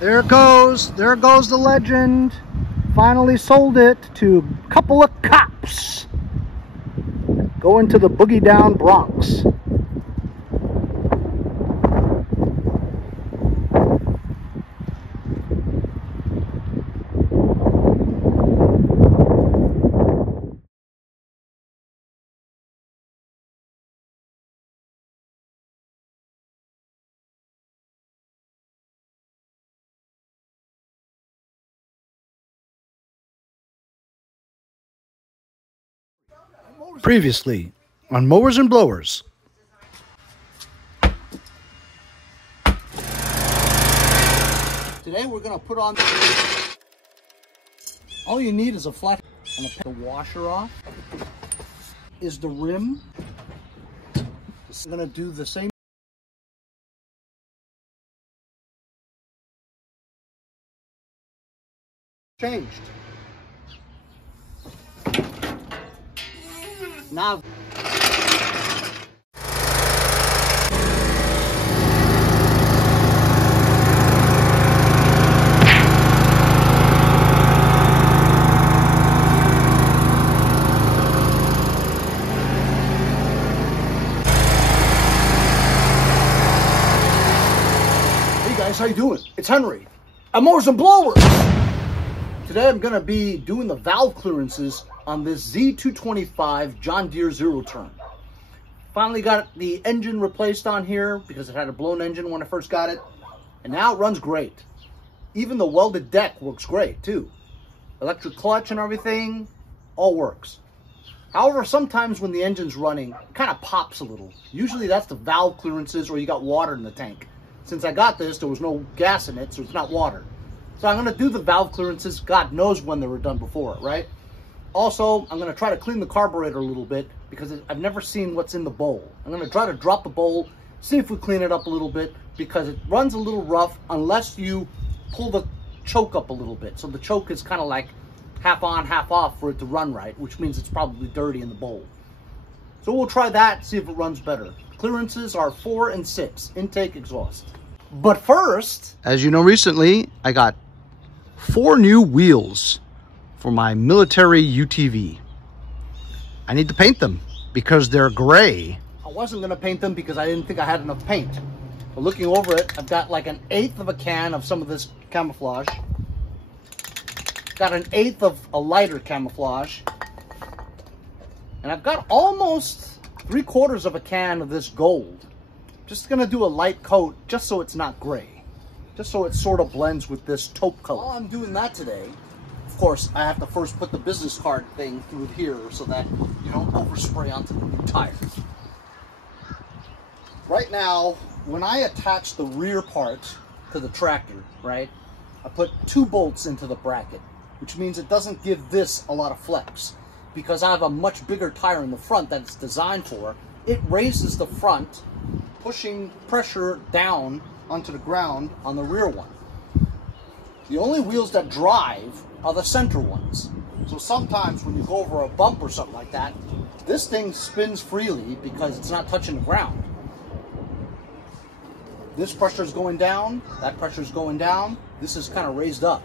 There it goes. There goes the legend. Finally sold it to a couple of cops. Going to the boogie down Bronx. Previously on Mowers and Blowers. Today we're going to put on, all you need is a flat and a the washer off is the rim. I'm going to do the same. Changed. Now hey guys, how you doing? It's Henry at Mowers and Blowers. Today I'm going to be doing the valve clearances on this Z225 John Deere zero-turn. Finally got the engine replaced on here because it had a blown engine when I first got it. And now it runs great. Even the welded deck works great too. Electric clutch and everything, all works. However, sometimes when the engine's running, it kind of pops a little. Usually that's the valve clearances or you got water in the tank. Since I got this, there was no gas in it, so it's not water. So I'm going to do the valve clearances. God knows when they were done before, right? Also, I'm going to try to clean the carburetor a little bit because I've never seen what's in the bowl. I'm going to try to drop the bowl, see if we clean it up a little bit because it runs a little rough unless you pull the choke up a little bit. So the choke is kind of like half on, half off for it to run right, which means it's probably dirty in the bowl. So we'll try that, see if it runs better. Clearances are 4 and 6, intake, exhaust. But first, as you know, recently I got 4 new wheels for my military UTV. I need to paint them because they're gray. I wasn't going to paint them because I didn't think I had enough paint. But looking over it, I've got like 1/8 of a can of some of this camouflage. Got 1/8 of a lighter camouflage. And I've got almost 3/4 of a can of this gold. Just going to do a light coat just so it's not gray. Just so it sort of blends with this taupe color. While I'm doing that today, of course, I have to first put the business card thing through here so that you don't overspray onto the new tire. Right now, when I attach the rear part to the tractor, right, I put 2 bolts into the bracket, which means it doesn't give this a lot of flex. Because I have a much bigger tire in the front that it's designed for, it raises the front, pushing pressure down onto the ground on the rear one. The only wheels that drive are the center ones. So sometimes when you go over a bump or something like that, this thing spins freely because it's not touching the ground. This pressure is going down, that pressure is going down, this is kind of raised up.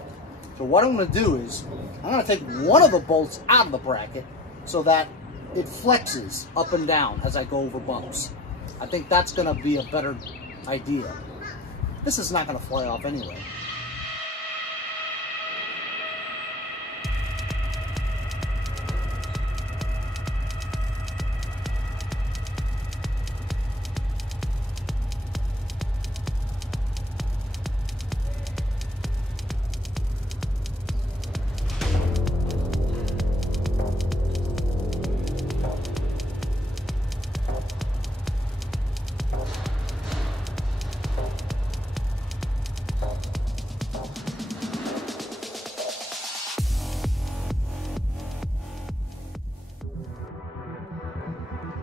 So what I'm going to do is, I'm going to take one of the bolts out of the bracket so that it flexes up and down as I go over bumps. I think that's going to be a better idea. This is not going to fly off anyway.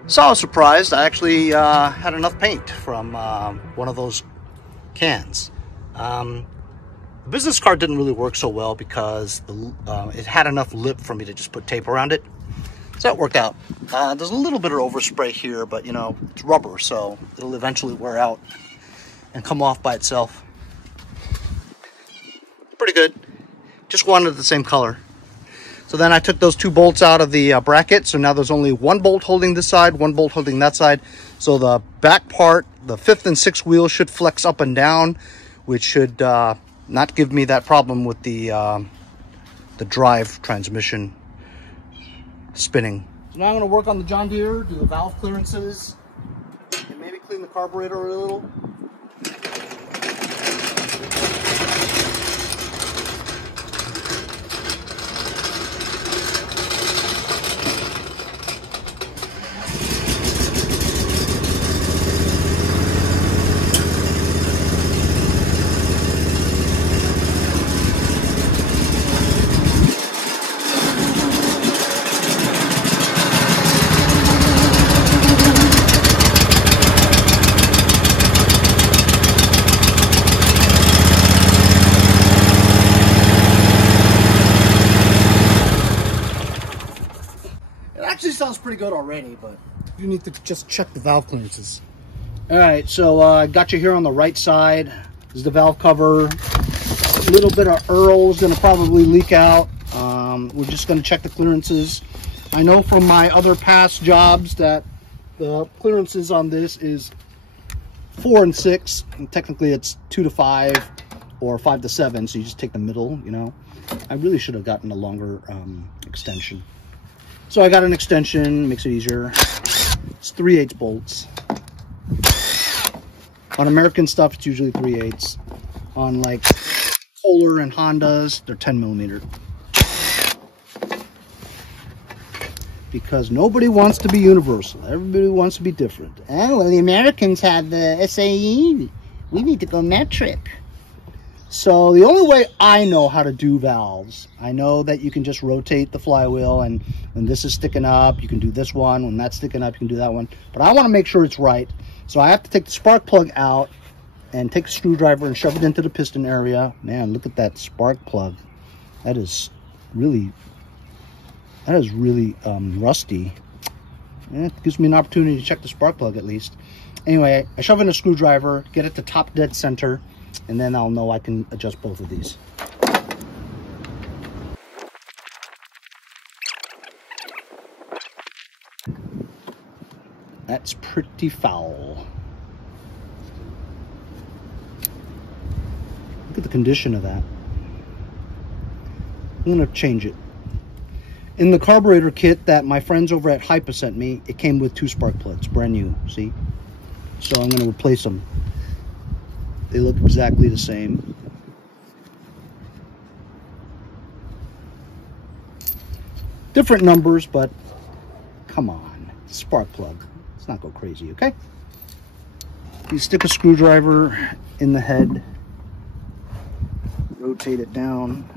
So I was surprised. I actually had enough paint from one of those cans. The business card didn't really work so well because it had enough lip for me to just put tape around it. So that worked out. There's a little bit of overspray here, but you know, it's rubber, so it'll eventually wear out and come off by itself. pretty good. Just wanted the same color. So then I took those 2 bolts out of the bracket. So now there's only 1 bolt holding this side, 1 bolt holding that side. So the back part, the 5th and 6th wheel should flex up and down, which should not give me that problem with the drive transmission spinning. So now I'm going to work on the John Deere, do the valve clearances, and maybe clean the carburetor a little. Sounds pretty good already, but you need to just check the valve clearances. All right, so I got you here on the right side. This is the valve cover. A little bit of Earl is going to probably leak out. We're just going to check the clearances. I know from my other past jobs that the clearances on this is 4 and 6, and technically it's 2 to 5 or 5 to 7, so you just take the middle, you know. I really should have gotten a longer extension. So I got an extension, makes it easier. It's 3/8 bolts. On American stuff, it's usually 3/8. On like Kohler and Hondas, they're 10 millimeter. Because nobody wants to be universal. Everybody wants to be different. Oh, well, the Americans have the SAE. We need to go metric. So the only way I know how to do valves, I know that you can just rotate the flywheel, and when this is sticking up, you can do this one. When that's sticking up, you can do that one. But I want to make sure it's right. So I have to take the spark plug out and take a screwdriver and shove it into the piston area. Man, look at that spark plug. That is really rusty. It gives me an opportunity to check the spark plug at least. Anyway, I shove in a screwdriver, get it to top dead center, and then I'll know I can adjust both of these. That's pretty foul. Look at the condition of that. I'm gonna change it. In the carburetor kit that my friends over at HIPA sent me, it came with 2 spark plugs, brand new, see? So I'm gonna replace them. They look exactly the same. Different numbers, but come on, spark plug. Let's not go crazy, okay? You stick a screwdriver in the head, rotate it down.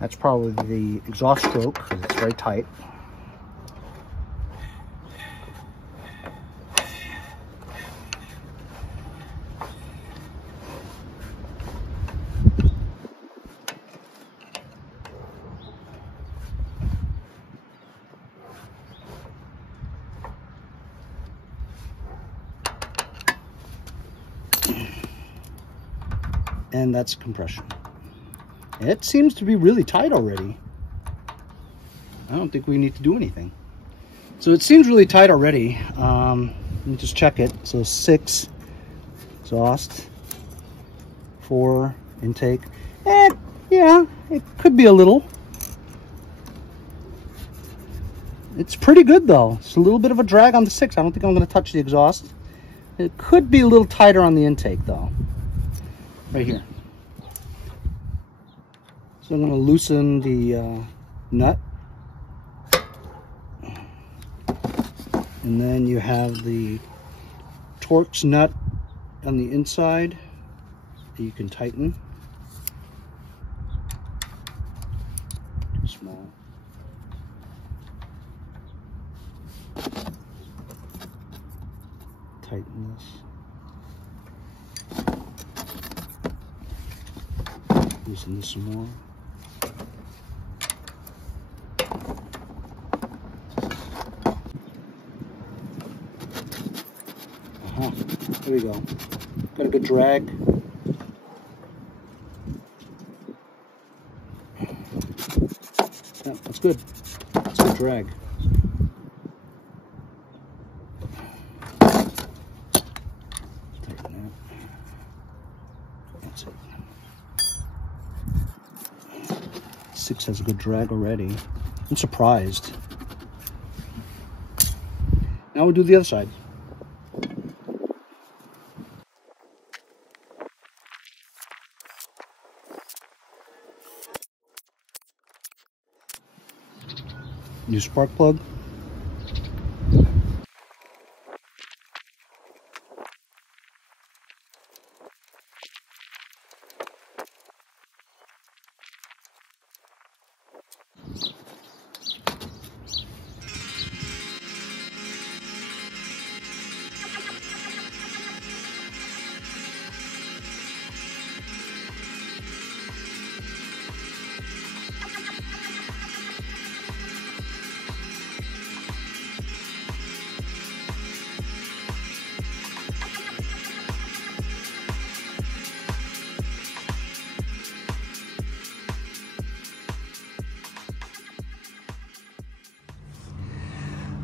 That's probably the exhaust stroke because it's very tight. And that's compression. It seems to be really tight already. I don't think we need to do anything. So it seems really tight already. Let me just check it. So 6 exhaust, 4 intake. Yeah, it could be a little. It's pretty good though. It's a little bit of a drag on the 6. I don't think I'm going to touch the exhaust. It could be a little tighter on the intake though. Right here. So I'm going to loosen the nut. And then you have the Torx nut on the inside that you can tighten. Too small. Tighten this. Loosen this some more. Oh, there we go. Got a good drag. Yeah, that's good. That's a good drag. Tighten that. That's it. 6 has a good drag already. I'm surprised. Now we'll do the other side. New spark plug.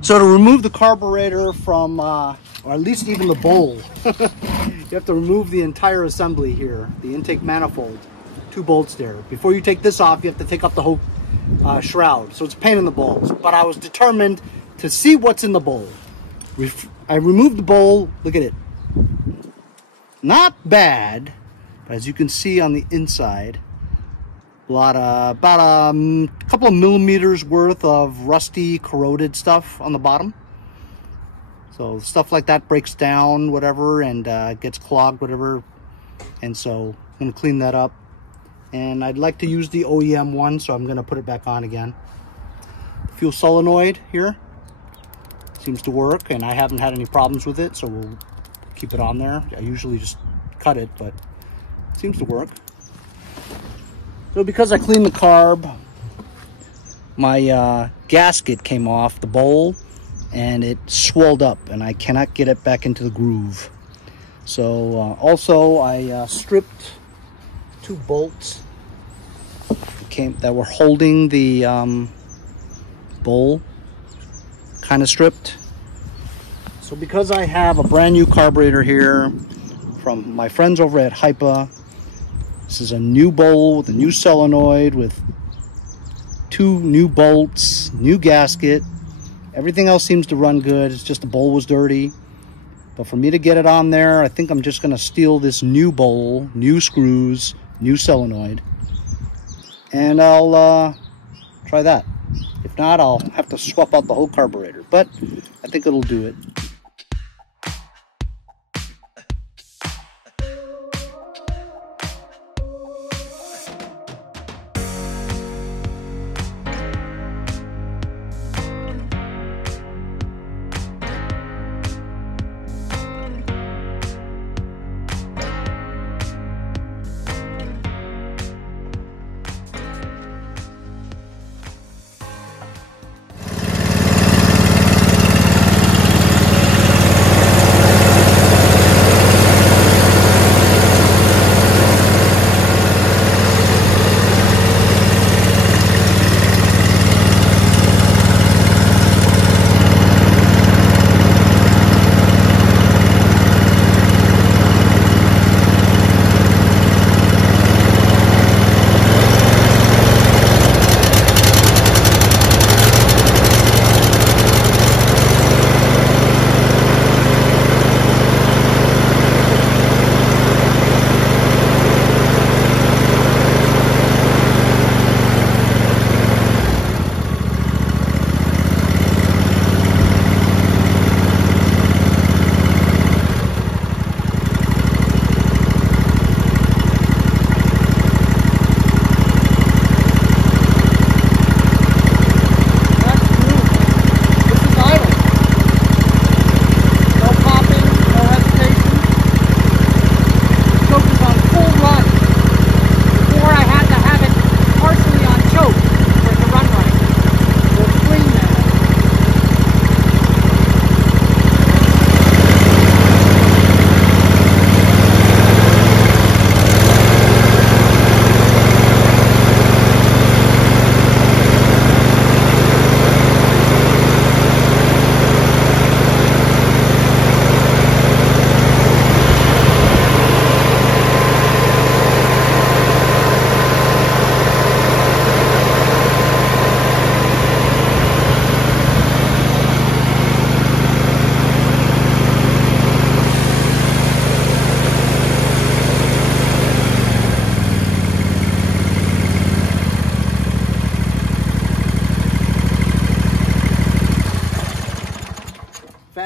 So to remove the carburetor from, or at least even the bowl, you have to remove the entire assembly here, the intake manifold, 2 bolts there. Before you take this off, you have to take off the whole shroud. So it's a pain in the balls. But I was determined to see what's in the bowl. I removed the bowl. Look at it. Not bad, but as you can see on the inside, about a couple of millimeters worth of rusty, corroded stuff on the bottom. So stuff like that breaks down, whatever, and gets clogged, whatever. And so I'm going to clean that up. And I'd like to use the OEM one, so I'm going to put it back on again. The fuel solenoid here seems to work, and I haven't had any problems with it, so we'll keep it on there. I usually just cut it, but it seems to work. So because I cleaned the carb, my gasket came off the bowl and it swelled up and I cannot get it back into the groove. So also I stripped 2 bolts that were holding the bowl, kind of stripped. So because I have a brand new carburetor here from my friends over at HIPA, this is a new bowl with a new solenoid with 2 new bolts, new gasket. Everything else seems to run good. It's just the bowl was dirty. But for me to get it on there, I think I'm just going to steal this new bowl, new screws, new solenoid. And I'll try that. If not, I'll have to swap out the whole carburetor. But I think it'll do it.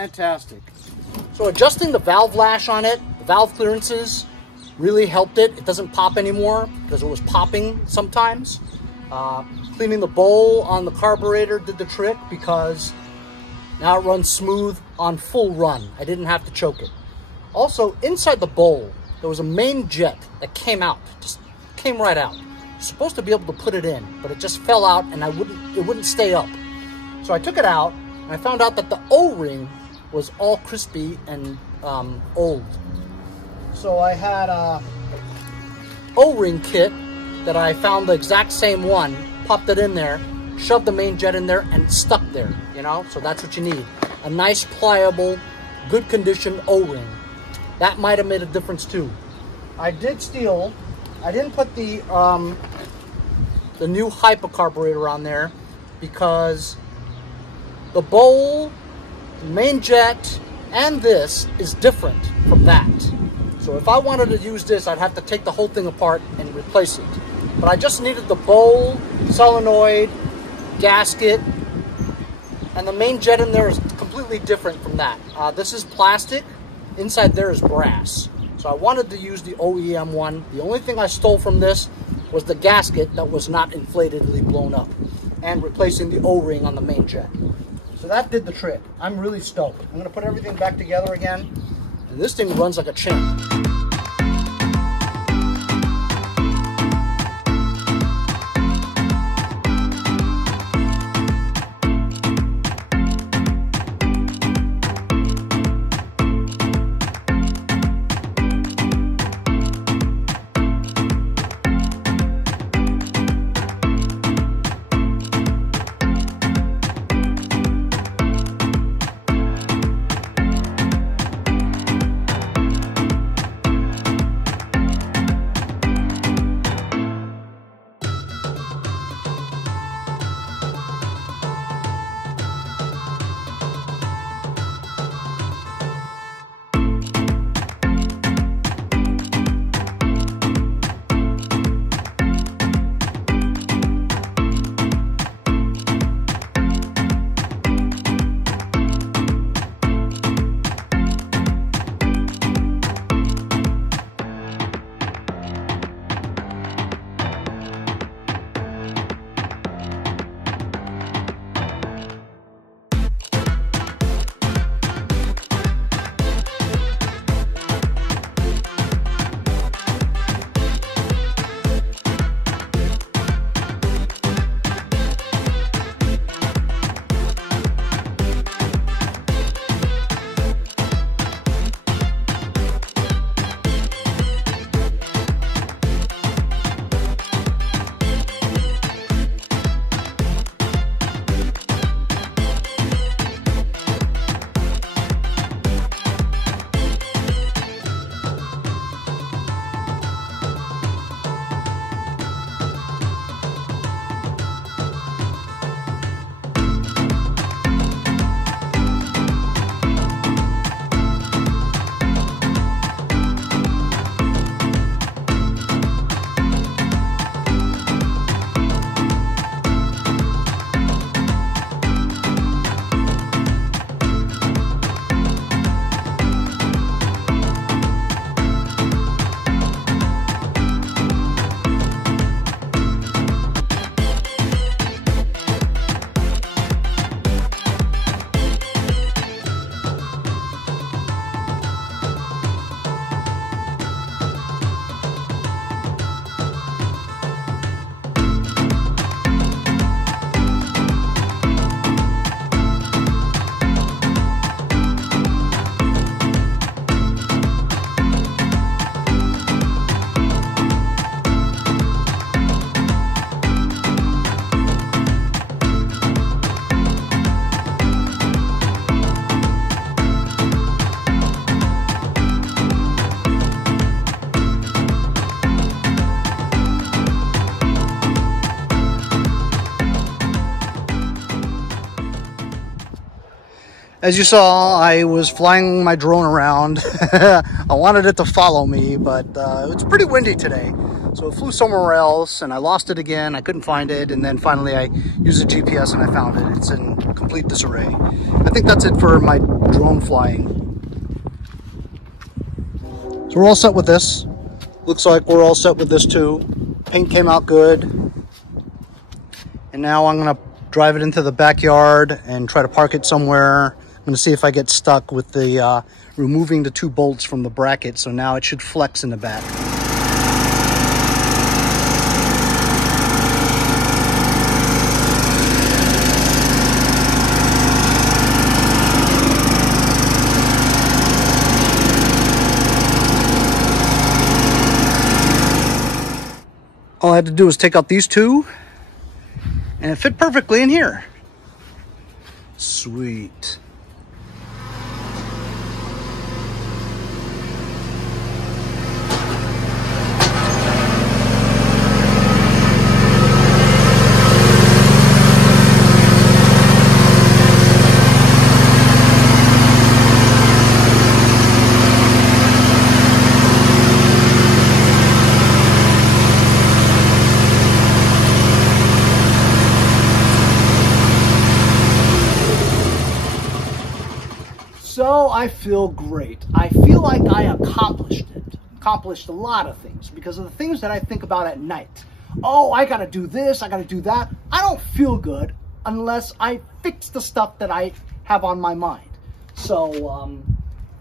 Fantastic. So adjusting the valve lash on it, the valve clearances, really helped it. It doesn't pop anymore because it was popping sometimes. Cleaning the bowl on the carburetor did the trick because now it runs smooth on full run. I didn't have to choke it. Also, inside the bowl, there was a main jet that came out, just came right out. You're supposed to be able to put it in, but it just fell out and it wouldn't stay up. So I took it out and I found out that the O-ring was all crispy and old. So I had a O-ring kit that I found the exact same one, popped it in there, shoved the main jet in there, and it's stuck there, you know? So that's what you need. A nice, pliable, good condition O-ring. That might have made a difference too. I did steal, I didn't put the new HIPA carburetor on there because the bowl, the main jet, and this is different from that. So if I wanted to use this, I'd have to take the whole thing apart and replace it. But I just needed the bowl, solenoid, gasket, and the main jet in there is completely different from that. This is plastic, inside there is brass. So I wanted to use the OEM one. The only thing I stole from this was the gasket that was not inflatedly blown up and replacing the O-ring on the main jet. So that did the trick. I'm really stoked. I'm gonna put everything back together again, and this thing runs like a champ. As you saw, I was flying my drone around. I wanted it to follow me, but it's pretty windy today. So it flew somewhere else and I lost it again. I couldn't find it. And then finally I used a GPS and I found it. It's in complete disarray. I think that's it for my drone flying. So we're all set with this. Looks like we're all set with this too. Paint came out good. And now I'm gonna drive it into the backyard and try to park it somewhere. I'm gonna see if I get stuck with the removing the 2 bolts from the bracket. So now it should flex in the back. All I had to do was take out these 2 and it fit perfectly in here. Sweet. So I feel great. I feel like I accomplished it. Accomplished a lot of things because of the things that I think about at night. Oh, I gotta do this, I gotta do that. I don't feel good unless I fix the stuff that I have on my mind. So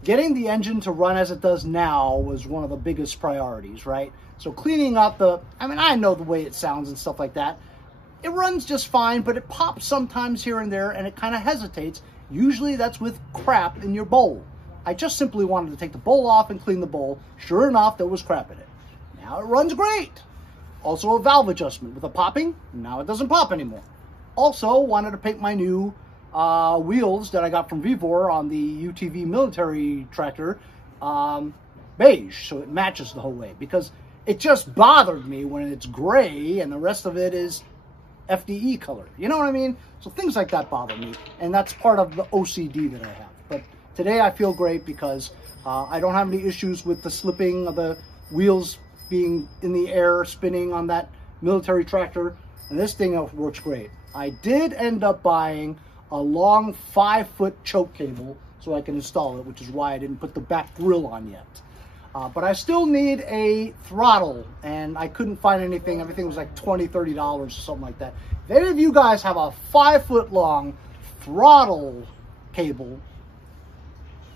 getting the engine to run as it does now was one of the biggest priorities, right? So cleaning up I know the way it sounds and stuff like that. It runs just fine, but it pops sometimes here and there and it kind of hesitates. Usually that's with crap in your bowl. I just simply wanted to take the bowl off and clean the bowl. Sure enough, there was crap in it. Now it runs great. Also a valve adjustment with a popping. Now it doesn't pop anymore. Also wanted to paint my new wheels that I got from VEVOR on the UTV military tractor beige, so it matches the whole way. Because it just bothered me when it's gray and the rest of it is FDE color. You know what I mean? So things like that bother me, and that's part of the OCD that I have. But today I feel great because I don't have any issues with the slipping of the wheels being in the air, spinning on that military tractor, and this thing works great. I did end up buying a long 5-foot choke cable so I can install it, which is why I didn't put the back grill on yet. But I still need a throttle, and I couldn't find anything. Everything was like $20, $30 or something like that. If any of you guys have a 5-foot long throttle cable,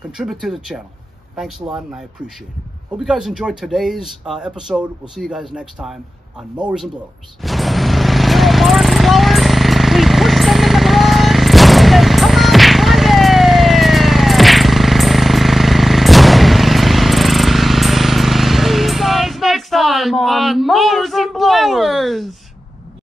contribute to the channel. Thanks a lot, and I appreciate it. Hope you guys enjoyed today's episode. We'll see you guys next time on Mowers and Blowers. Mowers and Blowers, we push them in the garage, and they come out Friday! See you guys next time on Mowers and Blowers!